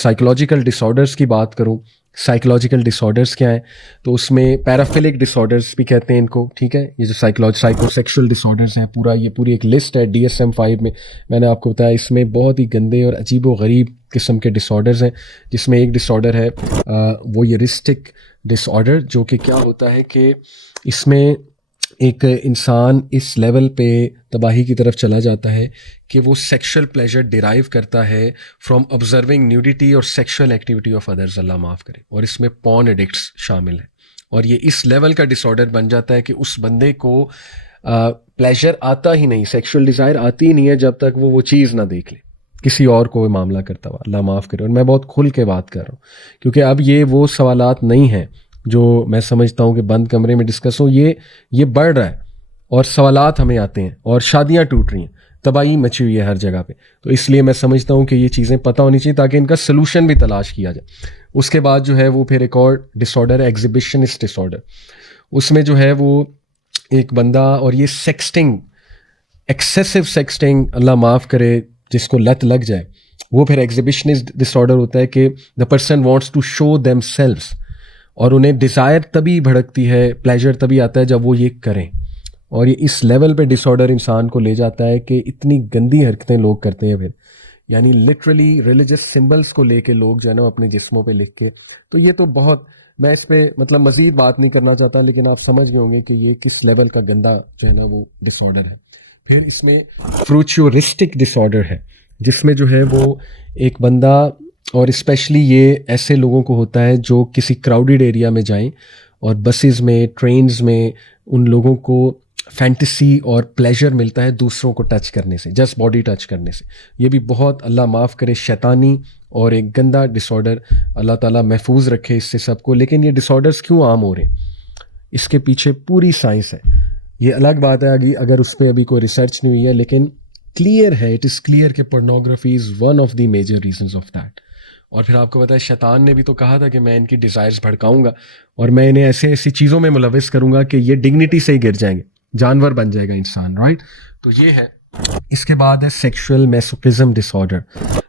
Psychological disorders की बात करूं, साइकोलॉजिकल डिसऑर्डर्स क्या हैं, तो उसमें पैराफिलिक डिसऑर्डर्स भी कहते हैं इनको, ठीक है। ये जो साइकोसेक्सुअल डिसऑर्डर्स हैं, पूरी एक लिस्ट है DSM-5 में, मैंने आपको बताया। इसमें बहुत ही गंदे और अजीब व गरीब किस्म के डिसऑर्डर्स हैं, जिसमें एक डिसऑर्डर है वोयरिस्टिक डिसऑर्डर, जो कि क्या होता है कि इसमें एक इंसान इस लेवल पे तबाही की तरफ चला जाता है कि वो सेक्सुअल प्लेजर डिराइव करता है फ्रॉम ऑब्जर्विंग न्यूडिटी और सेक्सुअल एक्टिविटी ऑफ अदर्स, अल्लाह माफ़ करे, और इसमें पॉर्न एडिक्ट्स शामिल हैं। और ये इस लेवल का डिसऑर्डर बन जाता है कि उस बंदे को प्लेजर आता ही नहीं, सेक्सुअल डिज़ायर आती ही नहीं है जब तक वो चीज़ ना देख ले किसी और को मामला करता हुआ, अल्लाह माफ़ करे। और मैं बहुत खुल के बात कर रहा हूँ, क्योंकि अब ये वो सवालात नहीं हैं जो मैं समझता हूँ कि बंद कमरे में डिस्कस हो। ये बढ़ रहा है और सवालात हमें आते हैं और शादियाँ टूट रही हैं, तबाही मची हुई है हर जगह पे। तो इसलिए मैं समझता हूँ कि ये चीज़ें पता होनी चाहिए ताकि इनका सलूशन भी तलाश किया जाए। उसके बाद जो है वो फिर एक और डिसऑर्डर है एग्जिबिशनिस्ट डिसऑर्डर। उसमें जो है वो एक बंदा, और ये सेक्सटिंग, एक्सेसिव सेक्सटिंग, अल्लाह माफ़ करे, जिसको लत लग जाए, वो फिर एग्जिबिशनिस्ट डिसऑर्डर होता है कि the person wants to show themselves, और उन्हें डिज़ायर तभी भड़कती है, प्लेजर तभी आता है जब वो ये करें। और ये इस लेवल पे डिसऑर्डर इंसान को ले जाता है कि इतनी गंदी हरकतें लोग करते हैं फिर, यानी लिटरली रिलीजियस सिंबल्स को लेके लोग जो है ना अपने जिस्मों पे लिख के। तो ये तो बहुत, मैं इस पे मतलब मज़ीद बात नहीं करना चाहता, लेकिन आप समझ गए होंगे कि ये किस लेवल का गंदा जो है ना वो डिसऑर्डर है। फिर इसमें फ्रूचुरिस्टिक डिसऑर्डर है, जिसमें जो है वो एक बंदा, और स्पेशली ये ऐसे लोगों को होता है जो किसी क्राउडेड एरिया में जाएं और बसेस में, ट्रेन्स में, उन लोगों को फैंटेसी और प्लेजर मिलता है दूसरों को टच करने से, जस्ट बॉडी टच करने से। ये भी बहुत, अल्लाह माफ़ करे, शैतानी और एक गंदा डिसऑर्डर, अल्लाह ताला महफूज रखे इससे सबको। लेकिन ये डिसऑर्डर्स क्यों आम हो रहे हैं, इसके पीछे पूरी साइंस है। ये अलग बात है अगर उस पर अभी कोई रिसर्च नहीं हुई है, लेकिन क्लियर है, इट इज़ क्लियर कि pornography is one of the major reasons of that. और फिर आपको पता है शैतान ने भी तो कहा था कि मैं इनकी डिज़ायर्स भड़काऊंगा और मैं इन्हें ऐसे ऐसी चीज़ों में मुलविस करूंगा कि ये डिग्निटी से ही गिर जाएंगे, जानवर बन जाएगा इंसान, राइट। तो ये है। इसके बाद है सेक्सुअल मैसोकिज्म डिसऑर्डर।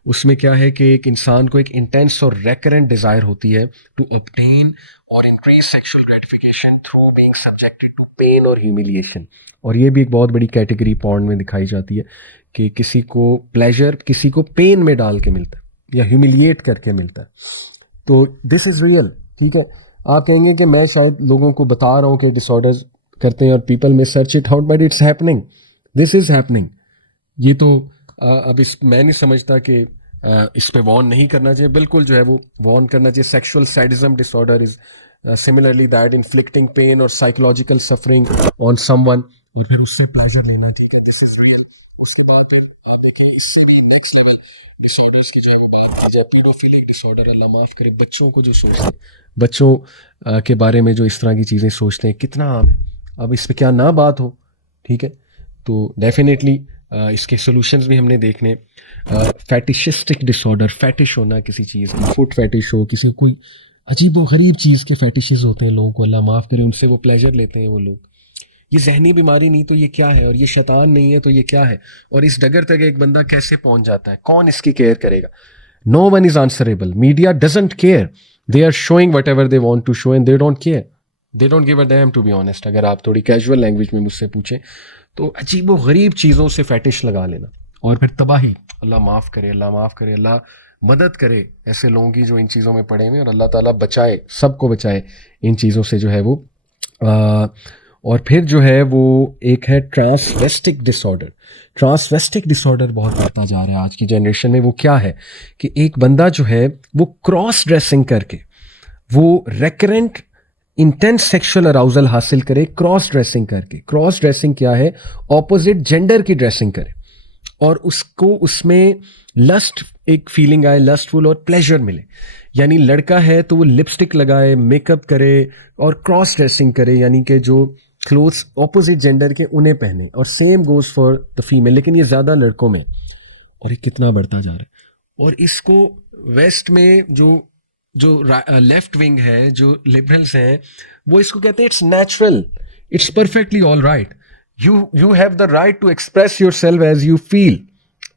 उसमें क्या है कि एक इंसान को एक इंटेंस और रेकरेंट डिज़ायर होती है टू ऑब्टेन और increase sexual gratification through being subjected to pain और ह्यूमिलिएशन। और ये भी एक बहुत बड़ी कैटेगरी पॉर्न में दिखाई जाती है कि किसी को प्लेजर किसी को पेन में डाल के मिलता है या ह्यूमिलिएट करके मिलता है। तो दिस इज़ रियल, ठीक है। आप कहेंगे कि मैं शायद लोगों को बता रहा हूँ कि डिसऑर्डर्स करते हैं और पीपल में search it out, but it's happening, this is happening. ये तो अब मैं नहीं समझता कि इस पे वॉर्न नहीं करना चाहिए, बिल्कुल जो है वो वॉर्न करना चाहिए। Sexual sadism disorder is similarly that, inflicting pain और साइकोलॉजिकल सफरिंग ऑन समवन, और फिर उससे प्लेजर लेना, ठीक है, दिस इज रियल। उसके बाद फिर देखिए इससे भी नेक्स्ट लेवल डिसऑर्डर्स की जो है वो बात की जाए, पेडोफिलिक डिसऑर्डर, अल्लाह माफ़ करे, बच्चों को जो सोचते हैं, बच्चों के बारे में जो इस तरह की चीज़ें सोचते हैं, कितना आम है। अब इस पर क्या ना बात हो, ठीक है। तो डेफिनेटली इसके सॉल्यूशंस भी हमने देखने। फैटिशिस्टिक डिसऑर्डर, फैटिश होना किसी चीज़ की, फुट फैटिश हो, किसी को कोई अजीब व गरीब चीज़ के फैटिशेस होते हैं लोगों को, अल्लाह माफ़ करे, उनसे वो प्लेजर लेते हैं वो लोग। ये जहनी बीमारी नहीं तो ये क्या है, और ये शैतान नहीं है तो ये क्या है, और इस डगर तक एक बंदा कैसे पहुंच जाता है, कौन इसकी केयर करेगा? No one is answerable, media doesn't care, they are showing whatever they want to show and they don't care, they don't give a damn, to be honest. अगर आप थोड़ी कैजुअल लैंग्वेज में मुझसे पूछें तो अजीब व गरीब चीज़ों से फैटिश लगा लेना और फिर तबाही, अल्लाह माफ़ करे, अल्लाह माफ़ करे, अल्लाह मदद करे ऐसे लोगों की जो इन चीज़ों में पड़े हुए, और अल्लाह ताला बचाए, सबको बचाए इन चीज़ों से जो है वो। और फिर जो है वो एक है ट्रांसवेस्टिक डिसऑर्डर। ट्रांसवेस्टिक डिसऑर्डर बहुत बढ़ता जा रहा है आज की जनरेशन में। वो क्या है कि एक बंदा जो है वो क्रॉस ड्रेसिंग करके वो रेकरेंट इंटेंस सेक्सुअल अराउजल हासिल करे, क्रॉस ड्रेसिंग करके। क्रॉस ड्रेसिंग क्या है? ऑपोजिट जेंडर की ड्रेसिंग करे और उसको उसमें लस्ट एक फीलिंग आए, लस्टफुल और प्लेजर मिले। यानी लड़का है तो वो लिपस्टिक लगाए, मेकअप करे और क्रॉस ड्रेसिंग करे, यानी कि जो क्लोथ्स ऑपोजिट जेंडर के उन्हें पहने, और same goes for the female, लेकिन ये ज़्यादा लड़कों में, और ये कितना बढ़ता जा रहा है। और इसको वेस्ट में जो लेफ्ट विंग है, जो लिबरल्स हैं, वो इसको कहते हैं it's natural, it's perfectly all right, you have the right to express yourself as you feel,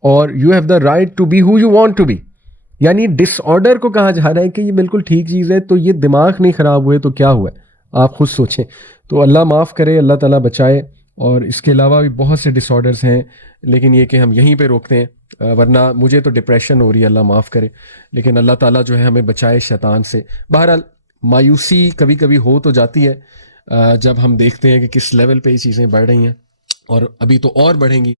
or you have the right to be who you want to be, یعنی ڈس order کو کہا جا رہا ہے کہ یہ بالکل ٹھیک چیز ہے، تو یہ دماغ نہیں خراب ہوئے تو کیا ہوا ہے، آپ خود سوچیں. تو اللہ معاف کرے، اللہ تعالیٰ بچائے. اور اس کے علاوہ بھی بہت سے ڈس آرڈرس ہیں، لیکن یہ کہ ہم یہیں پہ روکتے ہیں. ورنہ مجھے تو ڈپریشن ہو رہی ہے، اللہ معاف کرے. لیکن اللہ تعالیٰ جو ہے ہمیں بچائے شیطان سے. بہرحال مایوسی کبھی کبھی ہو تو جاتی ہے جب ہم دیکھتے ہیں کہ کس لیول پہ یہ چیزیں بڑھ رہی ہیں، اور ابھی تو اور بڑھیں گی.